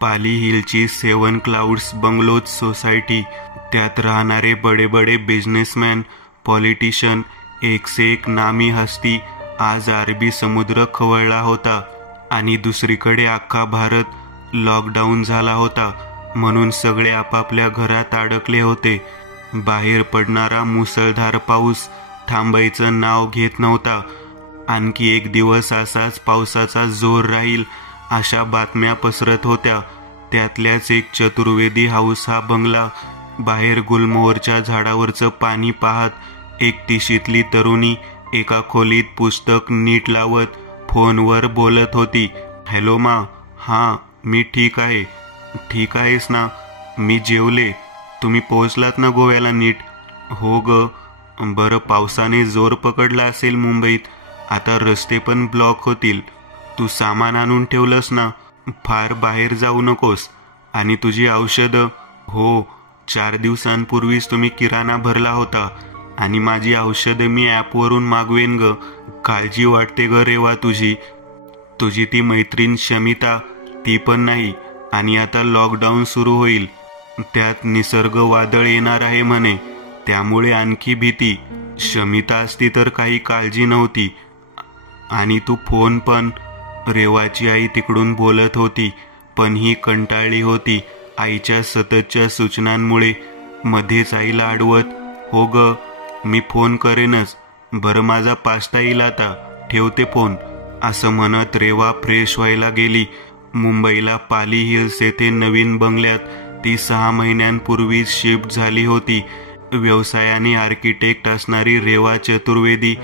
Pali हिलची 7 clouds bungalows society, त्यात राहणारे बडे बडे businessman, politician, एक से एक नामी हस्ती. आज अरबी समुद्र खवळला होता आणि दुसरीकडे अख्खा भारत लॉकडाऊन झाला होता, म्हणून सगळे आपापल्या घरात अडकले होते. बाहेर पडणारा मुसळधार पाऊस थांबायचं नाव घेत नव्हता. आणखी एक दिवस असाच पावसाचा जोर राहील अशा बातम्या पसरत होत्या. त्यातल्याच एक चतुर्वेदी हाऊस हा बंगला. बाहेर गुलमोहरच्या झाडावरचं पाणी पाहत एक तिशीतली तरुणी एका खोलीत पुस्तक नीट लावत फोनवर बोलत होती. हॅलो मा. हां, मी ठीक आहे. ठीक आहेस ना? मी जेवले. तुम्ही पोहोचलात ना गोव्याला नीट? हो ग. बरं, पावसाने जोर पकडला असेल मुंबईत. आता रस्ते पण ब्लॉक होतील. तू सामान आणून ठेवलंस ना? फार बाहेर जाऊ नकोस. आणि तुझी औषधं? हो, 4 दिवसांपूर्वीच तुम्ही किराणा भरला होता. आणि माझी औषधं मी ॲपवरून मागवेन ग. काळजी वाटते ग रेवा तुझी. तुझी ती मैत्रीण शमिता, ती पण नाही. आणि आता लॉकडाऊन सुरू होईल. त्यात निसर्ग वादळ येणार आहे म्हणे, त्यामुळे आणखी भीती. शमिता असती तर काही काळजी नव्हती. आणि तू फोन पण. रेवाची आई तिकडून बोलत होती, पण ही कंटाळली होती आईच्या सततच्या सूचनांमुळे. मध्येच आईला अडवत, हो ग, मी फोन करेनच. बरं, माझा पास्ता येईल आता, ठेवते फोन, असं म्हणत रेवा फ्रेश व्हायला गेली. मुंबईला पाली हिल्स येथे नवीन बंगल्यात ती 6 महिन्यांपूर्वीच शिफ्ट झाली होती. व्यवसायाने आर्किटेक्ट असणारी रेवा चतुर्वेदी,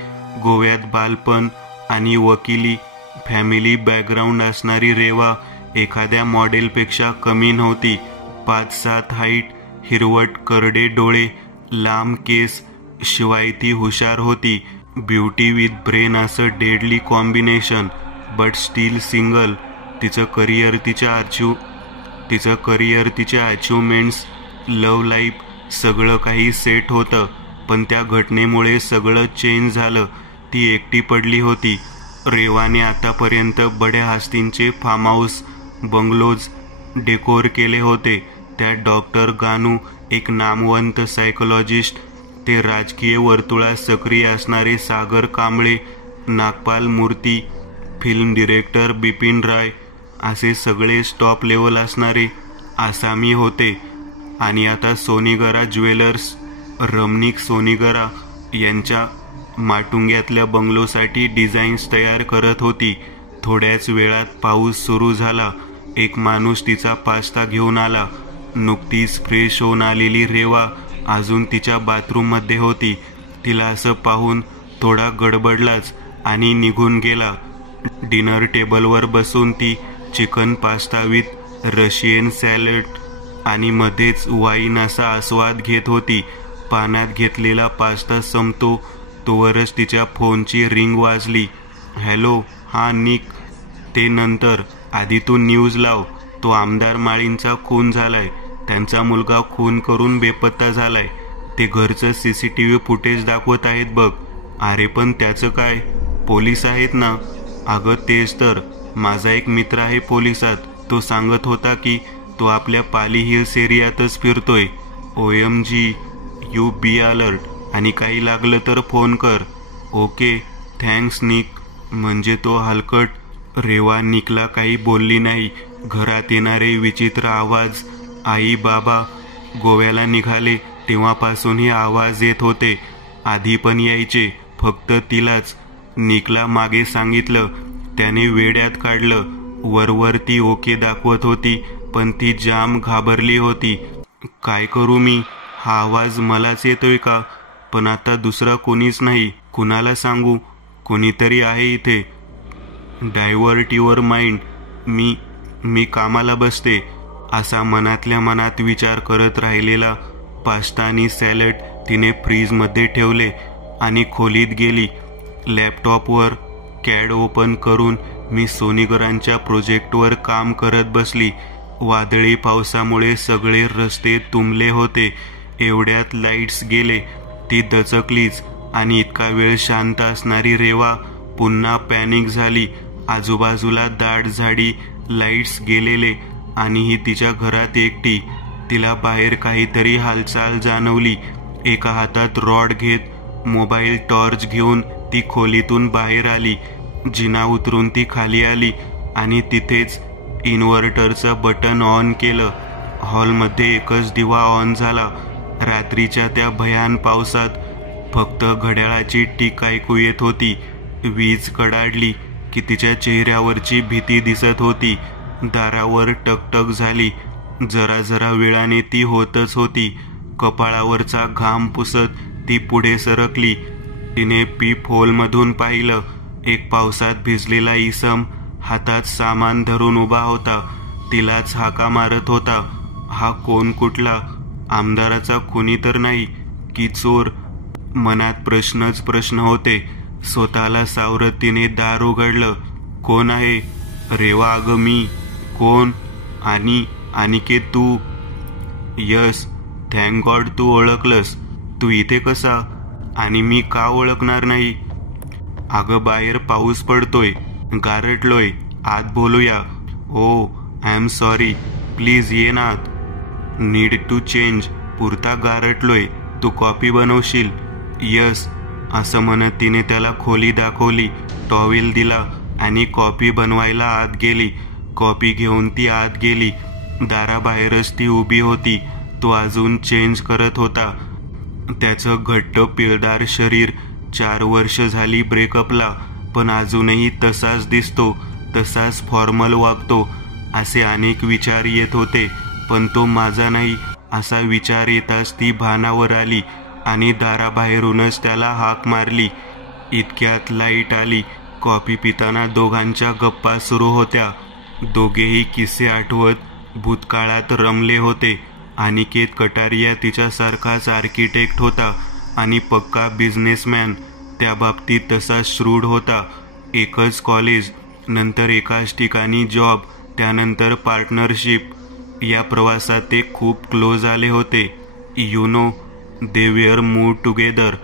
गोव्यात बालपण आणि वकिली फॅमिली बॅकग्राऊंड असणारी रेवा एखाद्या मॉडेलपेक्षा कमी नव्हती. 5'7" हाईट, हिरवट करडे डोळे, लांब केस, शिवाय ती हुशार होती. ब्युटी विथ ब्रेन असं deadly combination. But still single. तिचं करिअर, तिच्या अचिव्हमेंट्स, लव्ह लाईफ, सगळं काही सेट होतं. पण त्या घटनेमुळे सगळं चेंज झालं. ती एकटी पडली होती. रेवाने आतापर्यंत बड्या हस्तींचे फार्म हाऊस, बंगलोज डेकोर केले होते. त्यात डॉक्टर गानू, एक नामवंत सायकोलॉजिस्ट, ते राजकीय वर्तुळात सक्रिय असणारे सागर कांबळे, नागपाल मूर्ती, फिल्म डिरेक्टर बिपिन राय, असे सगळे टॉप लेवल असणारे आसामी होते. आणि आता सोनीगरा ज्वेलर्स, रमणीक सोनीगरा यांच्या माटुंग्यातल्या बंगलोसाठी डिझाईन्स तयार करत होती. थोड्याच वेळात पाऊस सुरू झाला. एक माणूस तिचा पास्ता घेऊन आला. नुकतीच फ्रेश होऊन आलेली रेवा अजून तिच्या बाथरूममध्ये होती. तिला असं पाहून थोडा गडबडलाच आणि निघून गेला. डिनर टेबलवर बसून ती chicken pasta with Russian salad आणि मध्येच वाईन असा आस्वाद घेत होती. पाण्यात घेतलेला पास्ता संपतो तोवरच तिच्या फोनची रिंग वाजली. हॅलो. हां निक. ते नंतर. आधी तू न्यूज लाव. तो आमदार माळींचा खून झालाय. त्यांचा मुलगा खून करून बेपत्ता झालाय. ते घरचं CCTV फुटेज दाखवत आहेत बघ. अरे पण त्याचं काय? पोलीस आहेत ना. अगं तेच तर. माझा एक मित्र आहे पोलिसात. तो सांगत होता की तो आपल्या पाली हिल्स एरियातच फिरतोय. OMG, you be alert. आणि काही लागलं तर फोन कर. ओके, थँक्स निक. म्हणजे तो हलकट. रेवा निकला काही बोलली नाही. घरात येणारे विचित्र आवाज. आई बाबा गोव्याला निघाले तेव्हापासून हे आवाज येत होते. आधी पण यायचे, फक्त तिलाच. निकला मागे सांगितलं. त्याने वेड्यात काढलं. वरवर ती ओके दाखवत होती, पण ती जाम घाबरली होती. काय करू मी? हा आवाज मलाच येतोय का? पण आता दुसरा कोणीच नाही. कुणाला सांगू? कुणीतरी आहे इथे. Divert your mind. मी कामाला बसते, असा मनातल्या मनात विचार करत राहिलेला पास्ता आणि सॅलड तिने फ्रीजमध्ये ठेवले आणि खोलीत गेली. लॅपटॉपवर कॅड ओपन करून मी सोनीगरांच्या प्रोजेक्टवर काम करत बसली. वादळी पावसामुळे सगळे रस्ते तुंबले होते. एवढ्यात लाईट्स गेले. ती दचकलीच. आणि इतका वेळ शांत असणारी रेवा पुन्हा पॅनिक झाली. आजूबाजूला दाट झाडी, लाईट्स गेलेले आणि तिच्या घरात एकटी. तिला बाहेर काहीतरी हालचाल जाणवली. एका हातात रॉड घेत मोबाईल टॉर्च घेऊन ती खोलीतून बाहेर आली. जिना उतरून ती खाली आली आणि तिथेच इन्व्हर्टरचं बटन ऑन केलं. हॉलमध्ये एकच दिवा ऑन झाला. रात्रीच्या त्या भयान पावसात फक्त घड्याळाची टिक ऐकू येत होती. वीज कडाडली की तिच्या चेहऱ्यावरची भीती दिसत होती. दारावर टकटक झाली. जरा जरा वेळाने ती होतच होती. कपाळावरचा घाम पुसत ती पुढे सरकली. तिने पीप होलमधून पाहिलं. एक पावसात भिजलेला इसम हातात सामान धरून उभा होता. तिलाच हाका मारत होता. हा कोण कुठला? आमदाराचा खुनी तर नाही की चोर? मनात प्रश्नच प्रश्न होते. स्वतःला सावरत तिने दार उघडलं. कोण आहे? रेवा, अगं मी. कोण? आणि अनिकेत तू? यस, थँक गॉड तू ओळखलंस. तू इथे कसा? आणि मी का ओळखणार नाही? अगं बाहेर पाऊस पडतोय, गारटलोय, आत बोलूया. ओ आय एम सॉरी, प्लीज ये ना आत. नीड टू चेंज, पुरता गारटलोय. तू कॉफी बनवशील? यस, असं म्हणत तिने त्याला खोली दाखवली. टॉवेल दिला आणि कॉफी बनवायला आत गेली. कॉफी घेऊन ती आत गेली. दाराबाहेरच ती उभी होती. तो अजून चेंज करत होता. त्याचं घट्ट पिळदार शरीर. 4 वर्ष झाली ब्रेकअपला, पण अजूनही तसाच दिसतो, तसाच फॉर्मल वागतो. असे अनेक विचार येत होते, पण तो माझा नाही असा विचार येताच ती भानावर आली आणि दाराबाहेरूनच त्याला हाक मारली. इतक्यात लाईट आली. कॉफी पिताना दोघांच्या गप्पा सुरू होत्या. दोघेही किस्से आठवत भूतकाळात रमले होते. अनिकेत कटारिया तिच्यासारखाच आर्किटेक्ट होता आणि पक्का बिझनेसमॅन. त्या बाबतीत तसा श्रूड होता. एकच कॉलेज, नंतर एकाच ठिकाणी जॉब, त्यानंतर पार्टनरशिप. या प्रवासात ते खूप क्लोज आले होते. You know, they were move together.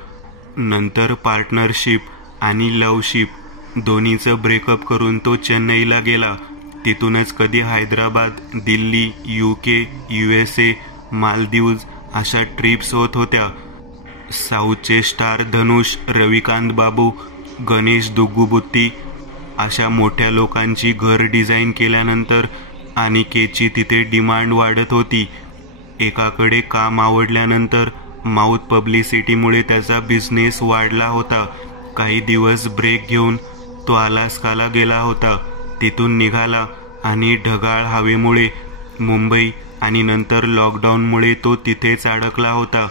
नंतर पार्टनरशिप आणि लवशिप. दोन्हीचं ब्रेकअप करून तो चेन्नईला गेला. तिथूनच कधी Hyderabad, Delhi, UK, USA, Maldives अशा ट्रिप्स होत होत्या. साऊथचे स्टार धनुष, रविकांत बाबू, गणेश दुग्गुबुत्ती अशा मोठ्या लोकांची घर डिझाईन केल्यानंतर अनिकेतची तिथे डिमांड वाढत होती. एकाकडे काम आवडल्यानंतर माउथ पब्लिसिटीमुळे त्याचा बिझनेस वाढला होता. काही दिवस ब्रेक घेऊन तो अलास्काला गेला होता. तिथून निघाला आणि ढगाळ हवेमुळे मुंबई आणि नंतर लॉकडाऊनमुळे तो तिथेच अडकला होता.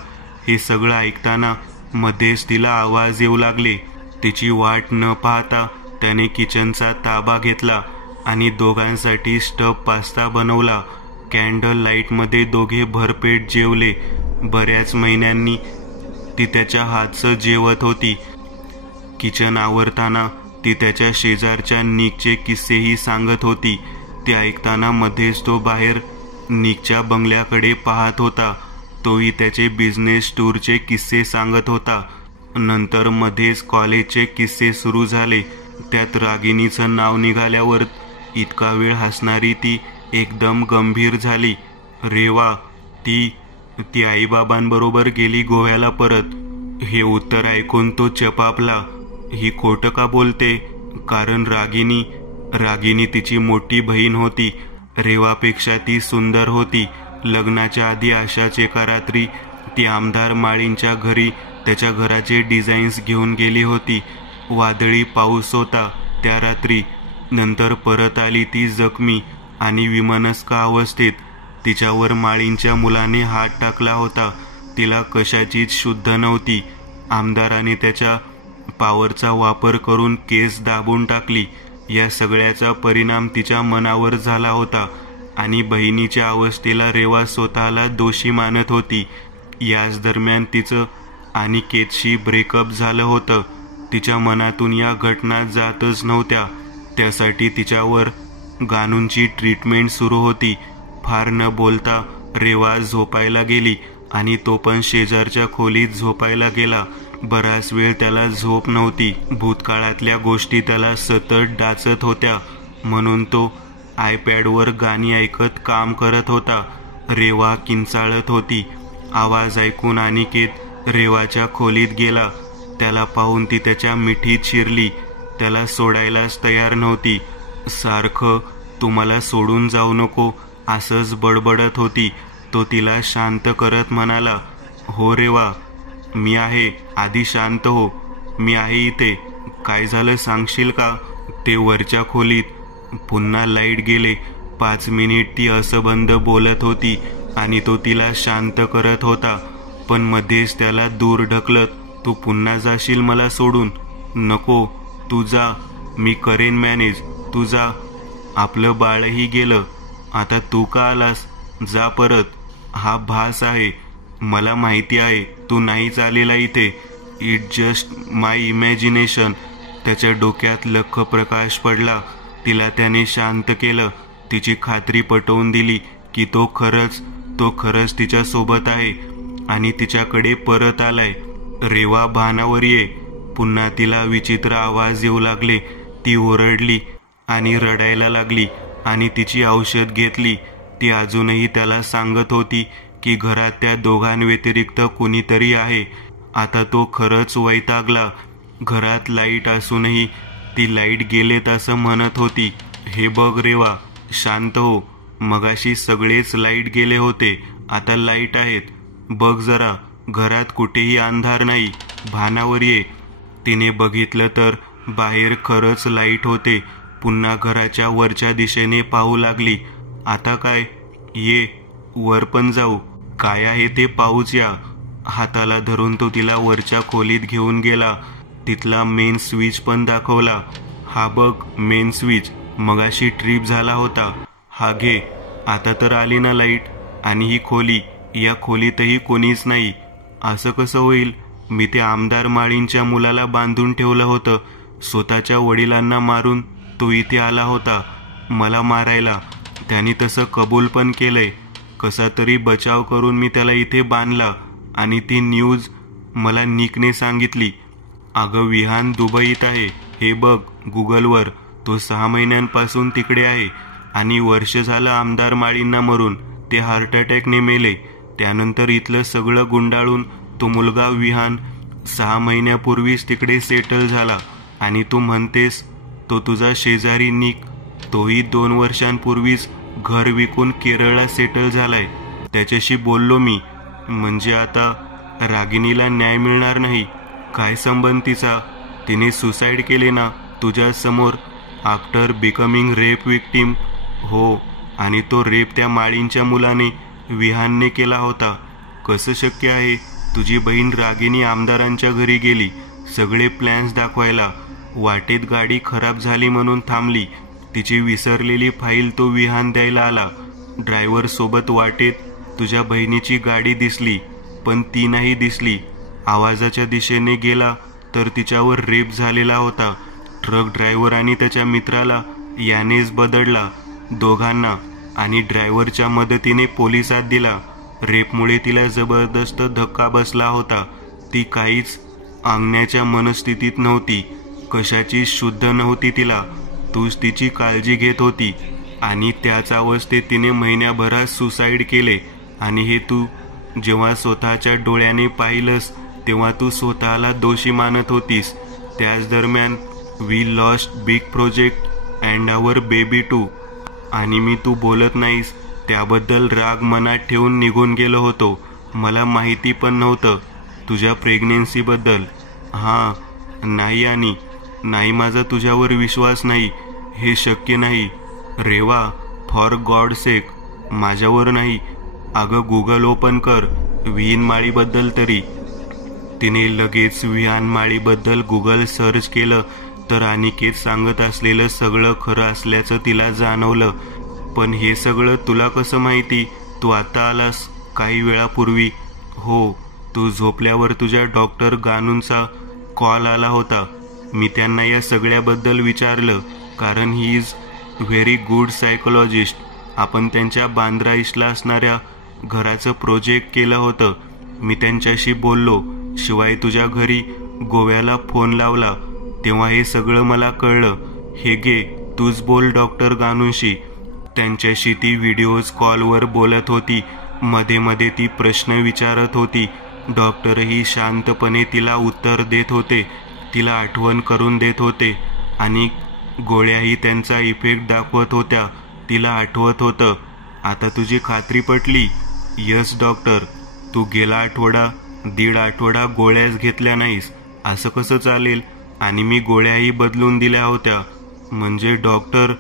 हे सगळं ऐकताना मध्येच तिला आवाज येऊ लागले. तिची वाट न पाहता त्याने किचनचा ताबा घेतला आणि दोघांसाठी स्टफ पास्ता बनवला. कॅन्डल लाईटमध्ये दोघे भरपेट जेवले. बऱ्याच महिन्यांनी ती त्याच्या हातचं जेवत होती. किचन आवरताना ती त्याच्या शेजारच्या निकचे किस्सेही सांगत होती. ते ऐकताना मध्येच तो बाहेर निकच्या बंगल्याकडे पाहत होता. तोही त्याचे बिझनेस टूरचे किस्से सांगत होता. नंतर मध्येच कॉलेजचे किस्से सुरू झाले. त्यात रागिणीचं नाव निघाल्यावर इतका वेळ हसणारी ती एकदम गंभीर झाली. रेवा, ती आईबाबांबरोबर गेली गोव्याला परत. हे उत्तर ऐकून तो चपापला. ही खोटं का बोलते? कारण रागिणी तिची मोठी बहीण होती. रेवापेक्षा ती सुंदर होती. लग्नाच्या आधी अशाच एका रात्री ती आमदार माळींच्या घरी त्याच्या घराचे डिझाईन्स घेऊन गेली होती. वादळी पाऊस होता त्या रात्री. नंतर परत आली ती जखमी आणि विमनस्क अवस्थेत. तिच्यावर माळींच्या मुलाने हात टाकला होता. तिला कशाचीच शुद्ध नव्हती. आमदाराने त्याच्या पॉवरचा वापर करून केस दाबून टाकली. या सगळ्याचा परिणाम तिच्या मनावर झाला होता आणि बहिणीच्या अवस्थेला रेवा स्वतःला दोषी मानत होती. याच दरम्यान तिचं अनिकेतशी ब्रेकअप झालं होतं. तिच्या मनातून या घटना जातच नव्हत्या. त्यासाठी तिच्यावर गानूंची ट्रीटमेंट सुरू होती. फार न बोलता रेवा झोपायला गेली आणि तो पण शेजारच्या खोलीत झोपायला गेला. बराच वेळ त्याला झोप नव्हती. भूतकाळातल्या गोष्टी त्याला सतत डाचत होत्या. म्हणून तो आयपॅडवर गाणी ऐकत काम करत होता. रेवा किंचाळत होती. आवाज ऐकून अनिकेत रेवाच्या खोलीत गेला. त्याला पाहून ती त्याच्या मिठीत शिरली. त्याला सोडायलाच तयार नव्हती. सारखं तू मला सोडून जाऊ नको असंच बडबडत होती. तो तिला शांत करत म्हणाला, हो रेवा, मी आहे, आधी शांत हो, मी आहे इथे. काय झालं सांगशील का? ते वरच्या खोलीत. पुन्हा लाईट गेले. 5 मिनिट ती असं बंद बोलत होती आणि तो तिला शांत करत होता. पण मध्येच त्याला दूर ढकलत, तू पुन्हा जाशील मला सोडून? नको, तू जा, मी करेन मॅनेज, तू जा. आपलं बाळही गेलं, आता तू का आलास? जा परत. हा भास आहे, मला माहिती आहे, तू नाहीच आलेला इथे. It just my imagination. त्याच्या डोक्यात लख्ख प्रकाश पडला. तिला त्याने शांत केलं. तिची खात्री पटवून दिली की तो खरंच तिच्या सोबत आहे आणि तिच्याकडे परत आलाय. रेवा, भानावर ये. पुन्हा तिला विचित्र आवाज येऊ लागले. ती ओरडली आणि रडायला लागली आणि तिची औषध घेतली. ती अजूनही त्याला सांगत होती की घरात त्या दोघांव्यतिरिक्त कुणीतरी आहे. आता तो खरंच वैतागला. घरात लाईट असूनही ती लाईट गेलेत असं म्हणत होती. हे बघ रेवा, शांत हो. मगाशी सगळेच लाईट गेले होते, आता लाईट आहेत. बघ जरा, घरात कुठेही अंधार नाही. भानावर ये. तिने बघितलं तर बाहेर खरंच लाईट होते. पुन्हा घराच्या वरच्या दिशेने पाहू लागली. आता काय? ये, वर पण जाऊ. काय आहे ते पाहूच या. हाताला धरून तो तिला वरच्या खोलीत घेऊन गेला. तिथला मेन स्विच पण दाखवला. हा बघ मेन स्विच, मगाशी ट्रिप झाला होता. हा घे. आता तर आली ना लाईट. आणि ही खोली, या खोलीतही कोणीच नाही. असं कसं होईल? मी ते आमदार माळींच्या मुलाला बांधून ठेवलं होतं. स्वतःच्या वडिलांना मारून तो इथे आला होता मला मारायला. त्याने तसं कबूल पण केलंय. कसा तरी बचाव करून मी त्याला इथे बांधला आणि ती न्यूज मला निकने सांगितली. अगं विहान दुबईत आहे, हे बघ गुगलवर. तो 6 महिन्यांपासून तिकडे आहे आणि वर्ष झालं आमदार माळींना मरून. ते हार्ट अटॅकने मेले. त्यानंतर इथलं सगळं गुंडाळून तो मुलगा विहान 6 महिन्यापूर्वीच तिकडे सेटल झाला. आणि तू म्हणतेस तो तुझा शेजारी निक, तोही 2 वर्षांपूर्वीच घर विकून केरळला सेटल झालाय. त्याच्याशी बोललो मी. म्हणजे आता रागिणीला न्याय मिळणार नाही? काय संबंध तिचा? तिने सुसाईड केले ना तुझ्या समोर, आफ्टर बिकमिंग रेप विक्टीम. हो, आणि तो रेप त्या माळींच्या मुलाने, विहानने केला होता. कसं शक्य आहे? तुझी बहीण रागिणी आमदारांच्या घरी गेली सगळे प्लॅन्स दाखवायला. वाटेत गाडी खराब झाली म्हणून थांबली. तिची विसरलेली फाईल तो विहान द्यायला आला. ड्रायव्हर सोबत वाटेत तुझ्या बहिणीची गाडी दिसली, पण ती नाही दिसली. आवाजाच्या दिशेने गेला तर तिच्यावर रेप झालेला होता. ट्रक ड्रायव्हर आणि त्याच्या मित्राला यानेच बदडला, दोघांना, आणि ड्रायव्हरच्या मदतीने पोलिसात दिला. रेपमुळे तिला जबरदस्त धक्का बसला होता. ती काहीच अंगण्याच्या मनस्थितीत नव्हती, कशाची शुद्ध नव्हती तिला. तूच तिची काळजी घेत होती आणि त्याच अवस्थेत तिने महिन्याभरात सुसाईड केले. आणि हे तू जेव्हा स्वतःच्या डोळ्याने पाहिलंस तेव्हा तू स्वतःला दोषी मानत होतीस. त्याच दरम्यान we lost big project and our baby too. आणि मी तू बोलत नाहीस त्याबद्दल राग मनात ठेवून निघून गेलो होतो. मला माहिती पण नव्हतं तुझ्या प्रेग्नेन्सीबद्दल. हां, नाही, आणि नाही, माझा तुझ्यावर विश्वास नाही. हे शक्य नाही रेवा, फॉर गॉड सेक, माझ्यावर नाही. अगं गुगल ओपन कर विहीन माळीबद्दल तरी. तिने लगेच विहान माळीबद्दल गुगल सर्च केलं तर अनिकेत सांगत असलेलं सगळं खरं असल्याचं तिला जाणवलं. पण हे सगळं तुला कसं माहिती? तू आता आलास काही वेळापूर्वी. हो, तू झोपल्यावर तुझ्या डॉक्टर गानूंचा कॉल आला होता. मी त्यांना या सगळ्याबद्दल विचारलं कारण he is very good psychologist. आपण त्यांच्या बांद्रा ईस्टला असणाऱ्या घराचं प्रोजेक्ट केलं होतं. मी त्यांच्याशी बोललो. शिवाय तुझ्या घरी गोव्याला फोन लावला तेव्हा हे सगळं मला कळलं. हे घे, तूच बोल डॉक्टर गानूंशी. त्यांच्याशी ती व्हिडिओज कॉलवर बोलत होती. मध्ये मध्ये ती प्रश्न विचारत होती. डॉक्टरही शांतपणे तिला उत्तर देत होते, तिला आठवण करून देत होते आणि गोळ्याही त्यांचा इफेक्ट दाखवत होत्या. तिला आठवत होतं, आता तुझी खात्री पटली? Yes doctor. तू गेला आठवडा, 1.5 आठवडा गोळ्याच घेतल्या नाहीस. असं कसं चालेल? आणि मी गोळ्याही बदलून दिल्या होत्या. म्हणजे डॉक्टर?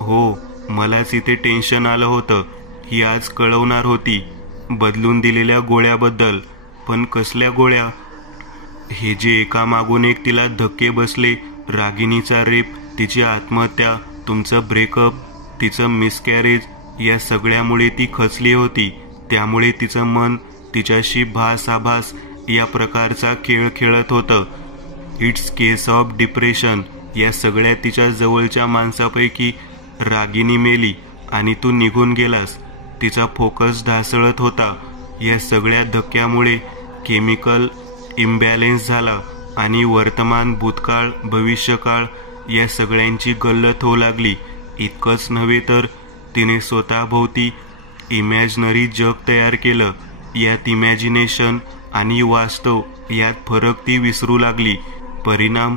हो, मलाच इथे टेन्शन आलं होतं. ही आज कळवणार होती बदलून दिलेल्या गोळ्याबद्दल. पण कसल्या गोळ्या? हे जे एकामागून एक तिला धक्के बसले, रागिणीचा रेप, तिची आत्महत्या, तुमचं ब्रेकअप, तिचं मिसकॅरेज, या सगळ्यामुळे ती खचली होती. त्यामुळे तिचं मन तिच्याशी भासाभास या प्रकारचा खेळ खेळत होतं. It's case of depression. या सगळ्या तिच्या जवळच्या माणसापैकी रागिणी मेली आणि तू निघून गेलास. तिचा फोकस ढासळत होता. या सगळ्या धक्क्यामुळे केमिकल इम्बॅलेन्स झाला आणि वर्तमान, भूतकाळ, भविष्यकाळ या सगळ्यांची गल्लत होऊ लागली. इतकंच नव्हे तर तिने स्वतःभोवती इमॅजिनरी जग तयार केलं. यात इमॅजिनेशन आणि वास्तव यात फरक ती विसरू लागली. परिणाम,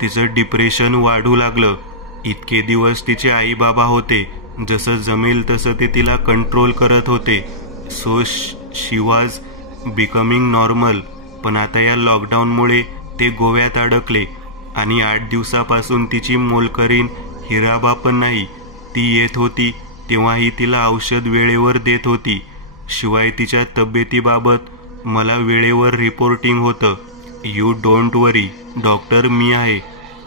तिचं डिप्रेशन वाढू लागलं. इतके दिवस तिचे आई बाबा होते. जसं जमेल तसं ते तिला कंट्रोल करत होते. So she was becoming normal. पण आता या लॉकडाऊनमुळे ते गोव्यात अडकले आणि 8 दिवसापासून तिची मोलकरीण हिराबा पण नाही. ती येत होती तेव्हाही तिला औषध वेळेवर देत होती. शिवाय तिच्या तब्येतीबाबत मला वेळेवर रिपोर्टिंग होतं. यू डोंट वरी डॉक्टर, मी आहे.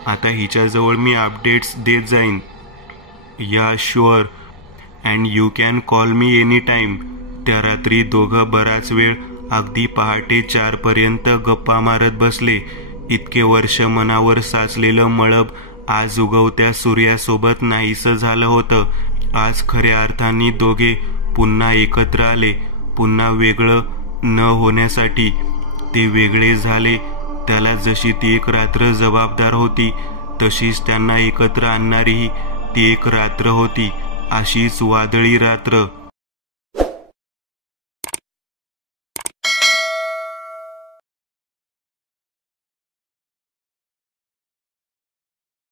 आता हिच्याजवळ मी अपडेट्स देत जाईन. या sure, and you can call me any time. त्या रात्री दोघं बराच वेळ, अगदी पहाटे 4 पर्यंत गप्पा मारत बसले. इतके वर्ष मनावर साचलेलं मळब आज उगवत्या सूर्यासोबत नाहीसं झालं होतं. आज खऱ्या अर्थाने दोघे पुन्हा एकत्र आले. पुन्हा वेगळं न होण्यासाठी. ते वेगळे झाले. त्याला जशी ती एक रात्र जबाबदार होती, तशीच त्यांना एकत्र आणणारीही ती एक रात्र होती. अशीच वादळी रात्र.